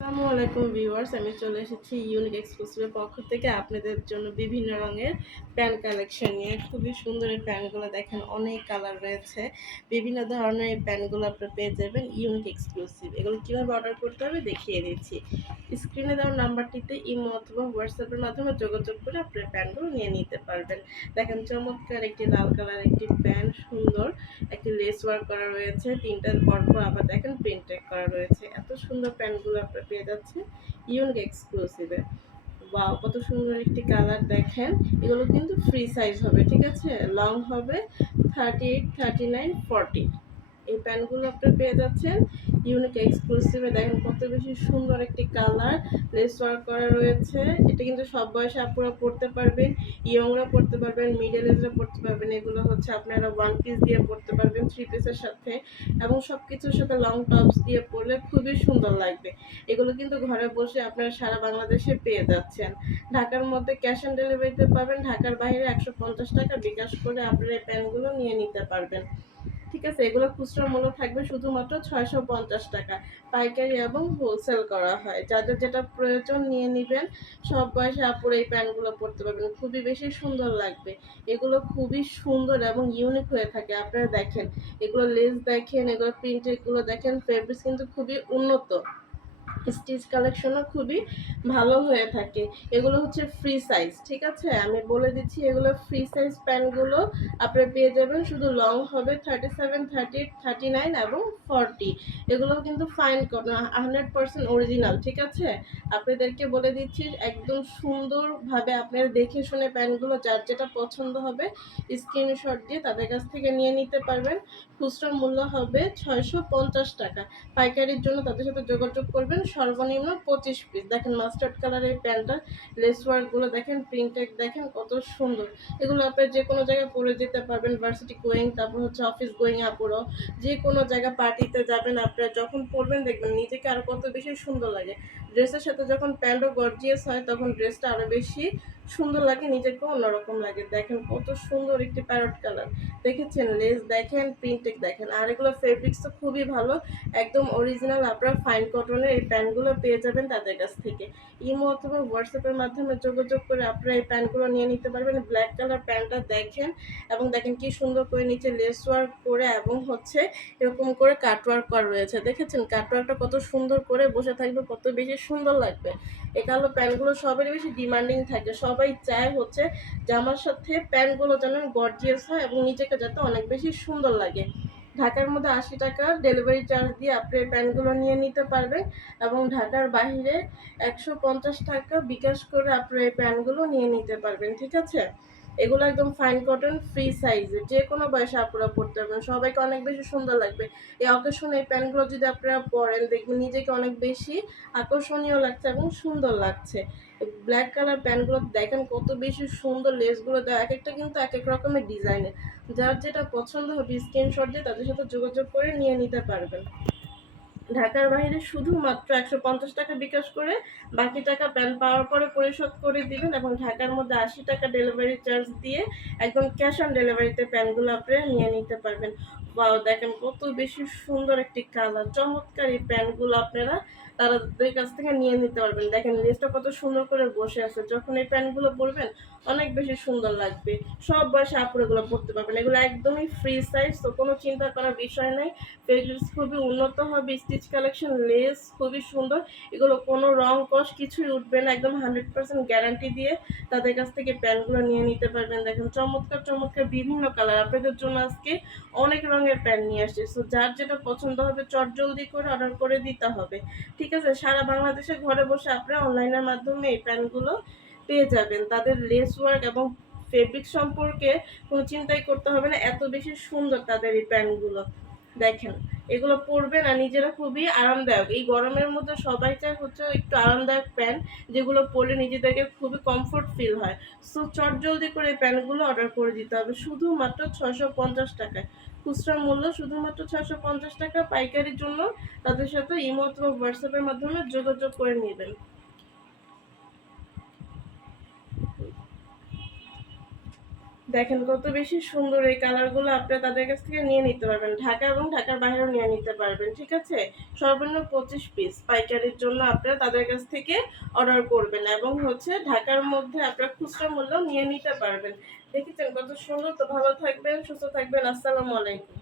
আসসালামু আলাইকুম ভিউয়ার্স, আমি চলে এসেছি ইউনিক এক্সক্লুসিভের পক্ষ থেকে আপনাদের জন্য বিভিন্ন রঙের প্যান্ট কালেকশন নিয়ে। খুবই সুন্দর এই প্যান্টগুলো দেখেন, অনেক কালার রয়েছে। বিভিন্ন ধরনের এই প্যান্টগুলো আপনারা পেয়ে যাবেন ইউনিক এক্সক্লুসিভ। এগুলো কীভাবে অর্ডার করতে হবে দেখিয়ে দিচ্ছি। স্ক্রিনে দেওয়া নাম্বারটিতে ইমো অথবা হোয়াটসঅ্যাপের মাধ্যমে যোগাযোগ করে আপনার প্যান্টগুলো নিয়ে নিতে পারবেন। দেখেন, চমৎকার একটি লাল কালার একটি প্যান্ট, সুন্দর একটি লেস ওয়ার্ক করা রয়েছে, তিনটার পরপর আবার দেখেন প্রিন্টেড করা রয়েছে। এত সুন্দর প্যান্টগুলো আপনারা পেয়ে যাচ্ছে ইউনিক এক্সক্লুসিভে। ওয়াও, কত সুন্দর একটি কালার দেখেন। এগুলো কিন্তু ফ্রি সাইজ হবে, ঠিক আছে? লং হবে 38, 39, 40। এই প্যান্টগুলো আপনারা পেয়ে যাচ্ছেন ইউনিক এক্সক্লুসিভে। দেখেন কত বেশি সুন্দর একটি কালার, লেস ওয়ার্ক করা রয়েছে। এটা কিন্তু সব বয়সে আপুরা পড়তে পারবেন, ইয়ংরা পড়তে পারবেন, মিডল এজরা পড়তে পারবেন। এগুলো হচ্ছে আপনারা ওয়ান পিস দিয়ে পড়তে পারবেন, থ্রি পিসের সাথে, এবং সব কিছুর সাথে লং টপস দিয়ে পরলে খুবই সুন্দর লাগবে। এগুলো কিন্তু ঘরে বসে আপনারা সারা বাংলাদেশে পেয়ে যাচ্ছেন। ঢাকার মধ্যে ক্যাশ অন ডেলিভারিতে পাবেন, ঢাকার বাইরে 150 টাকা বিকাশ করে আপনারা এই প্যান্টগুলো নিয়ে নিতে পারবেন, ঠিক আছে? এগুলো খুচরা মূল্য থাকবে শুধুমাত্র 650 টাকা। পাইকারি এবং হোলসেল করা হয়। যাদের যেটা প্রয়োজন নিয়ে নেবেন। সব বয়সে আপুরা এই প্যান্টগুলো পরতে পারবেন, খুবই বেশি সুন্দর লাগবে। এগুলো খুবই সুন্দর এবং ইউনিক হয়ে থাকে। আপনারা দেখেন, এগুলো লেস দেখেন, এগুলো প্রিন্টেডগুলো দেখেন, ফেব্রিক্স কিন্তু খুবই উন্নত। স্টিচ কালেকশনও খুবই ভালো হয়ে থাকে। এগুলো হচ্ছে ফ্রি সাইজ, ঠিক আছে? আমি বলে দিচ্ছি, এগুলো ফ্রি সাইজ প্যান্টগুলো আপনারা পেয়ে যাবেন। শুধু লং হবে 37, 38, 39 এবং 40। এগুলো কিন্তু ফাইন কটন, 100% অরিজিনাল, ঠিক আছে? আপনাদেরকে বলে দিচ্ছি, একদম সুন্দরভাবে আপনারা দেখে শুনে প্যান্টগুলো যার যেটা পছন্দ হবে স্ক্রিনশট দিয়ে তাদের কাছ থেকে নিয়ে নিতে পারবেন। খুচরা মূল্য হবে 650 টাকা। পাইকারির জন্য তাদের সাথে যোগাযোগ করবেন। সর্বনিম্ন 25 পিস। দেখেন মাস্টার্ড কালারের প্যান্টটা, লেস ওয়ার্কগুলো দেখেন, প্রিন্টেড দেখেন কত সুন্দর। এগুলো আপনার যে কোনো জায়গায় পরে যেতে পারবেন, ভার্সিটি গোয়িং, তারপর হচ্ছে অফিস গোয়িং আপুরও, যে কোনো জায়গায় পার্টিতে যাবেন আপনারা যখন পরবেন দেখবেন নিজেকে আরও কত বেশি সুন্দর লাগে। ড্রেসের সাথে যখন প্যান্টও গর্জিয়াস হয় তখন ড্রেসটা আরও বেশি সুন্দর লাগে, নিজেকেও অন্যরকম লাগে। দেখেন কত সুন্দর একটি প্যারট কালার, দেখেছেন? লেস দেখেন, প্রিন্টেড দেখেন, আর এগুলো ফেব্রিক্স তো খুবই ভালো, একদম অরিজিনাল। আপনারা ফাইন কটনের এই প্যান্টগুলো পেয়ে যাবেন তাদের কাছ থেকে। ইমো অথবা হোয়াটসঅ্যাপের মাধ্যমে যোগাযোগ করে আপনারা এই প্যান্টগুলো নিয়ে নিতে পারবেন। ব্ল্যাক কালার প্যান্টটা দেখেন, এবং দেখেন কি সুন্দর করে নিচে লেস ওয়ার্ক করে এবং হচ্ছে এরকম করে কাটওয়ার্ক করা রয়েছে। দেখেছেন কাটওয়ার্কটা কত সুন্দর করে বসে থাকবে, কত বেশি সুন্দর লাগবে। এই কালো প্যান্টগুলো সবারই বেশি ডিমান্ডিং থাকে, সবাই চায় হচ্ছে জামার সাথে প্যান্টগুলো যেন গর্জিয়াস হয় এবং নিজেকে যাতে অনেক বেশি সুন্দর লাগে। ঢাকার মধ্যে 80 টাকা ডেলিভারি চার্জ দিয়ে আপনি এই প্যান্টগুলো নিয়ে নিতে পারবেন, এবং ঢাকার বাইরে 150 টাকা বিকাশ করে আপনি এই প্যান্টগুলো নিয়ে নিতে পারবেন, ঠিক আছে? এগুলো একদম ফাইন কটন, ফ্রি সাইজে, যে কোনো বয়সে আপনারা পরতে পারবেন, সবাইকে অনেক বেশি সুন্দর লাগবে। এই অকেশনে এই প্যান্টগুলো যদি আপনারা পরেন দেখবেন নিজেকে অনেক বেশি আকর্ষণীয় লাগছে এবং সুন্দর লাগছে। ব্ল্যাক কালার প্যান্টগুলো দেখেন কত বেশি সুন্দর, লেসগুলো দেওয়া, এক একটা কিন্তু এক এক রকমের ডিজাইনের। যার যেটা পছন্দ হবে স্ক্রিনশট দিয়ে তাদের সাথে যোগাযোগ করে নিয়ে নিতে পারবেন। ঢাকার বাইরে শুধুমাত্র 150 টাকা বিকাশ করে বাকি টাকা প্যান পাওয়ার পরে পরিশোধ করে দিবেন, এবং ঢাকার মধ্যে 80 টাকা ডেলিভারি চার্জ দিয়ে একদম ক্যাশ অন ডেলিভারিতে প্যানগুলো আপনারা নিয়ে নিতে পারবেন। ওয়াও, দেখেন কত বেশি সুন্দর একটি কালার, চমৎকার এই প্যান্টগুলো আপনারা তাদের কাছ থেকে নিয়ে নিতে পারবেন। দেখেন লেসটা কত সুন্দর করে বসে আছে, যখন এই প্যান্টগুলো পরবেন অনেক বেশি সুন্দর লাগবে। সব বয়সে আপুরা এগুলো পরতে পারবেন। এগুলো একদমই ফ্রি সাইজ, তো কোনো চিন্তা করার বিষয় নেই। ফেব্রিক্স খুবই উন্নত হবে, স্টিচ কালেকশন, লেস খুবই সুন্দর। এগুলো কোনো রং কস কিছুই উঠবে না, একদম 100% গ্যারান্টি দিয়ে তাদের কাছ থেকে প্যান্টগুলো নিয়ে নিতে পারবেন। দেখেন চমৎকার চমৎকার বিভিন্ন কালার, আপনাদের জন্য আজকে অনেক রঙের প্যান্ট নিয়ে আসছে। সো যার যেটা পছন্দ হবে চটজলদি করে অর্ডার করে দিতে হবে, ঠিক আছে? সারা বাংলাদেশে ঘরে বসে আপনারা অনলাইনের মাধ্যমে এই প্যান্টগুলো পেয়ে যাবেন। তাদের লেস ওয়ার্ক এবং ফেব্রিক সম্পর্কে কোনো চিন্তাই করতে হবে না, এত বেশি সুন্দর তাদের এই প্যান্টগুলো। দেখেন এগুলো পরবেন আর নিজেরা খুবই আরামদায়ক। এই গরমের মধ্যে সবাই চায় হচ্ছে একটু আরামদায়ক প্যান্ট, যেগুলো পরলে নিজেদেরকে খুবই কমফোর্ট ফিল হয়। সো চটজলদি করে এই প্যান্টগুলো অর্ডার করে দিতে হবে শুধুমাত্র 650 টাকায়। খুচরা মূল্য শুধুমাত্র 650 টাকা। পাইকারির জন্য তাদের সাথে ইমো অথবা হোয়াটসঅ্যাপের মাধ্যমে যোগাযোগ করে নেবেন। দেখেন কত বেশি সুন্দর এই কালারগুলো আপনারা তাদের কাছ থেকে নিয়ে নিতে পারবেন। ঢাকা এবং ঢাকার বাইরেও নিয়ে নিতে পারবেন। ঠিক আছে? সর্বনিম্ন ২৫ পিস পাইকারির জন্য আপনারা তাদের কাছ থেকে অর্ডার করবেন এবং হচ্ছে ঢাকার মধ্যে আপনারা খুচরা মূল্যেও নিয়ে নিতে পারবেন। দেখেছেন কত সুন্দর? তো ভালো থাকবেন, সুস্থ থাকবেন। আসসালামু আলাইকুম।